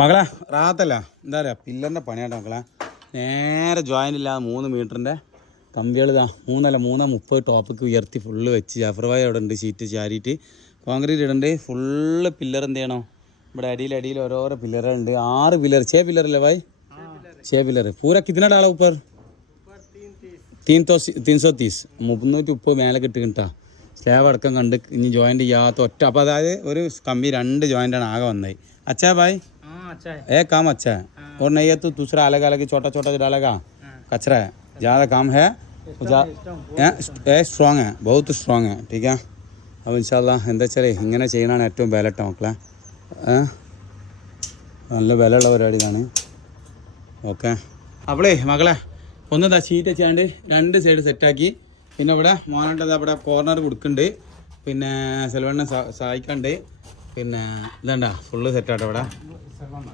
മകളെ റാത്തല്ല എന്താ പറയുക പില്ലറിൻ്റെ പണിയാട്ടോ മക്കളെ. നേരെ ജോയിൻ്റ് ഇല്ലാതെ 3 മീറ്ററിൻ്റെ കമ്പികൾ ഇതാ 3.30 ടോപ്പിക്ക് ഉയർത്തി ഫുള്ള് വെച്ച് ജാഫർഭായി അവിടെ ഉണ്ട് ഷീറ്റ് ചാരിയിട്ട് കോൺക്രീറ്റ് ഇടണ്ട്. ഫുള്ള് പില്ലർ എന്ത് ചെയ്യണം ഇവിടെ അടിയിൽ ഓരോരോ പില്ലറുണ്ട്. 6 പില്ലർ 6 പില്ലർ അല്ലേ ഭാई 6 പില്ലർ പൂര കിतना डाला ऊपर 330 330 മേലെ കിട്ടുകിട്ടാ സ്ലാബ് അടക്കം കണ്ട് ഇനി ജോയിൻ്റ് ചെയ്യാത്ത ഒറ്റ. അപ്പോൾ അതായത് ഒരു കമ്പി 2 ജോയിൻ്റാണ് ആകെ വന്നത്. अच्छा भाई एक काम अच्छा है और नहीं है तो दूसरा अलग अलग छोटा छोटा डालेगा कचरा है ज़्यादा काम है സ്ട്രോങ് है बहुत स्ट्रॉन्ग है ठीक है. അപ്പോൾ ഇൻഷാല്ലാ എന്താ വെച്ചാൽ ഇങ്ങനെ ചെയ്യണതാണ് ഏറ്റവും ബലട്ട മക്കളെ. നല്ല ബലമുള്ള പരിപാടി ഇതാണ്. ഓക്കെ അപ്പോളേ മക്കളെ ഒന്നെന്താ ഷീറ്റ് വെച്ചാണ്ട് 2 സൈഡ് സെറ്റാക്കി. പിന്നെ ഇവിടെ മോനേണ്ടത് അവിടെ കോർണർ കൊടുക്കുന്നുണ്ട്. പിന്നെ സെൽവണ്ണ സഹായിക്കുന്നുണ്ട്. പിന്നെ ഇതണ്ട ഫുള്ള് സെറ്റാട്ടോ ഇവിടെ.